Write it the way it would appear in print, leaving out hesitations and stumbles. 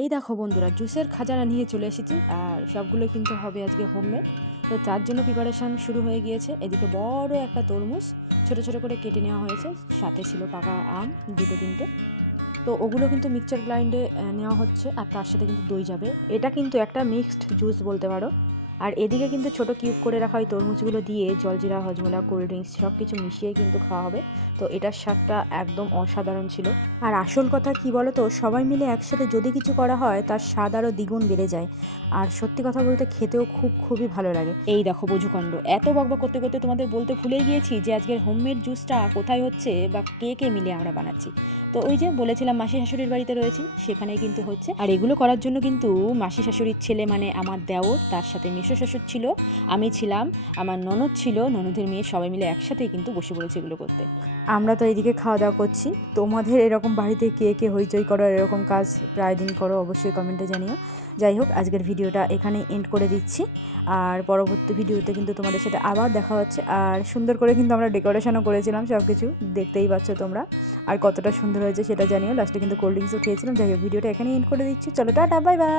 এই দেখো বন্ধুরা, জুসের খাজানা নিয়ে চলে এসেছি। আর সবগুলো কিন্তু হবে আজকে হোমমেড। তো তার জন্য প্রিপারেশান শুরু হয়ে গিয়েছে। এদিকে বড় একটা তরমুজ ছোট ছোট করে কেটে নেওয়া হয়েছে, সাথে ছিল পাকা আম দুটো তিনটে। তো ওগুলো কিন্তু মিক্সচার গ্রাইন্ডে নেওয়া হচ্ছে, আর তার সাথে কিন্তু দই যাবে। এটা কিন্তু একটা মিক্সড জুস বলতে পারো। আর এদিকে কিন্তু ছোট কিউব করে রাখা ওই তরমুজগুলো দিয়ে জলজিরা, হজমোলা, কোল্ড ড্রিঙ্কস সব কিছু মিশিয়ে কিন্তু খাওয়া হবে। তো এটার স্বাদটা একদম অসাধারণ ছিল। আর আসল কথা কি বলো তো, সবাই মিলে একসাথে যদি কিছু করা হয় তার স্বাদ আরও দ্বিগুণ বেড়ে যায়। আর সত্যি কথা বলতে খেতেও খুবই ভালো লাগে। এই দেখো বজুকাণ্ড, এত বকবক করতে করতে তোমাদের বলতে ভুলেই গিয়েছি যে আজকের হোমমেড জুসটা কোথায় হচ্ছে বা কে কে মিলে আমরা বানাচ্ছি। তো ওই যে বলেছিলাম মাসি শাশুড়ির বাড়িতে রয়েছি, সেখানেই কিন্তু হচ্ছে। আর এগুলো করার জন্য কিন্তু মাসি শাশুড়ির ছেলে মানে আমার দেওর, তার সাথে মেসো শ্বশুর ছিল, আমি ছিলাম, আমার ননদ ছিল, ননদের মেয়ে, সবাই মিলে একসাথেই কিন্তু বসে পড়েছে এগুলো করতে। আমরা তো এইদিকে খাওয়া দাওয়া করছি। তোমাদের এরকম বাড়িতে কে কে হইচই করো, এরকম কাজ প্রায় দিন করো, অবশ্যই কমেন্টে জানিও। যাই হোক, আজকের ভিডিওটা এখানেই এন্ড করে দিচ্ছি। আর পরবর্তী ভিডিওতে কিন্তু তোমাদের সাথে আবার দেখা হচ্ছে। আর সুন্দর করে কিন্তু আমরা ডেকোরেশনও করেছিলাম, সব কিছু দেখতেই পাচ্ছ তোমরা। আর কতটা সুন্দর হয়েছে সেটা জানিও। লাস্টে কিন্তু কোল্ড ড্রিঙ্কসও খেয়েছিলাম। যাই হোক, ভিডিওটা এখানেই এন্ড করে দিচ্ছি। চলো টাটা, বাই বাই।